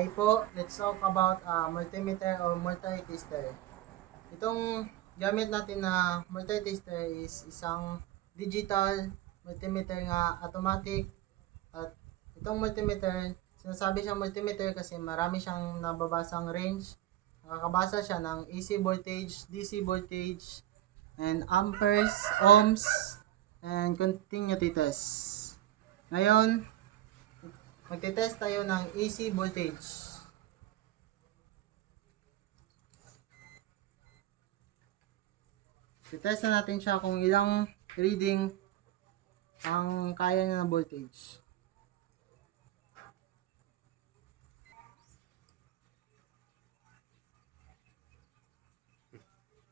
Hi po, let's talk about multimeter or multi-tester. Itong gamit natin na multi-tester is isang digital multimeter nga automatic. At itong multimeter, sinasabi siyang multimeter kasi marami siyang nababasang range. Nakakabasa siya ng AC voltage, DC voltage, and amperes, ohms, and continuity test. Ngayon, magte-test tayo ng AC voltage. I-test na natin siya kung ilang reading ang kaya niya na voltage.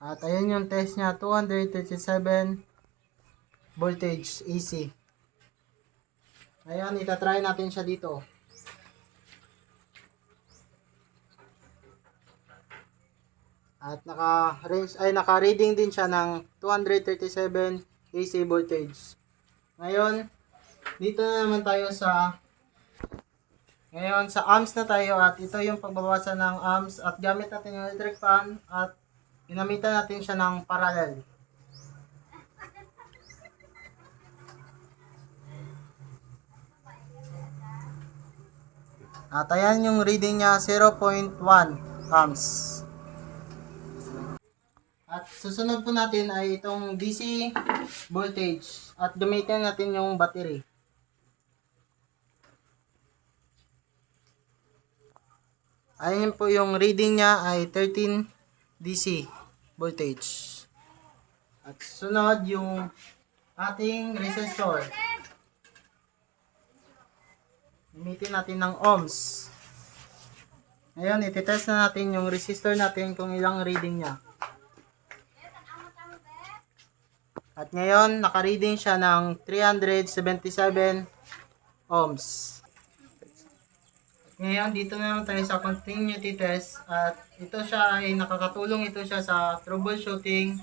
At ayun yung test niya, 237 voltage AC. Ngayon, itatry natin siya dito. At naka-reading din siya ng 237 AC voltage. Ngayon, dito na naman tayo sa amps na tayo at ito yung pagbabasa ng amps at gamit natin yung electric fan at ginamitan natin siya ng parallel. At ayan yung reading niya, 0.1 amps. At susunod po natin ay itong DC voltage at gamitin natin yung battery. Ayan po yung reading niya ay 13 DC voltage. At sunod yung ating resistor. Gamitin natin ng ohms. Ngayon, ititest na natin yung resistor natin kung ilang reading niya. At ngayon, naka-reading siya ng 377 ohms. Ngayon, dito na lang tayo sa continuity test. At ito siya ay nakakatulong ito siya sa troubleshooting.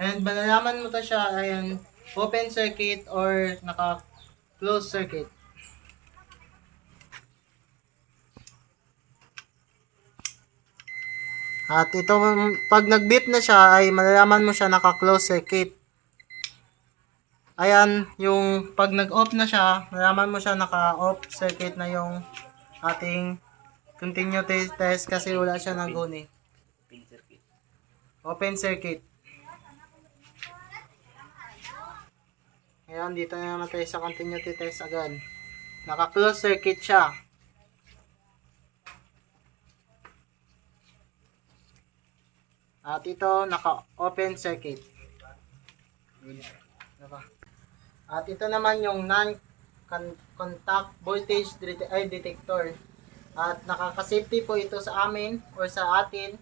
And malalaman mo to siya ay open circuit or naka-closed circuit. At ito, pag nag-beep na siya, ay malalaman mo siya naka-close circuit. Ayan, yung pag nag-off na siya, malalaman mo siya naka-off circuit na yung ating continuity test kasi wala siya nag-on eh. Open circuit. Ayan, dito na naman tayo sa continuity test agad. Naka-close circuit siya. At ito, naka-open circuit. At ito naman yung non-contact voltage detector. At nakaka-safety po ito sa amin or sa atin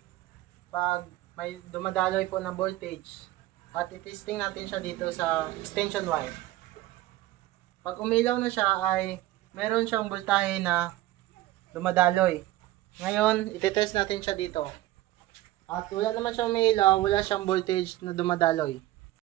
pag may dumadaloy po na voltage. At itesting natin siya dito sa extension wire. Pag umilaw na siya ay meron siyang voltahe na dumadaloy. Ngayon, ititest natin siya dito. At wala naman siyang umilaw, wala siyang voltage na dumadaloy.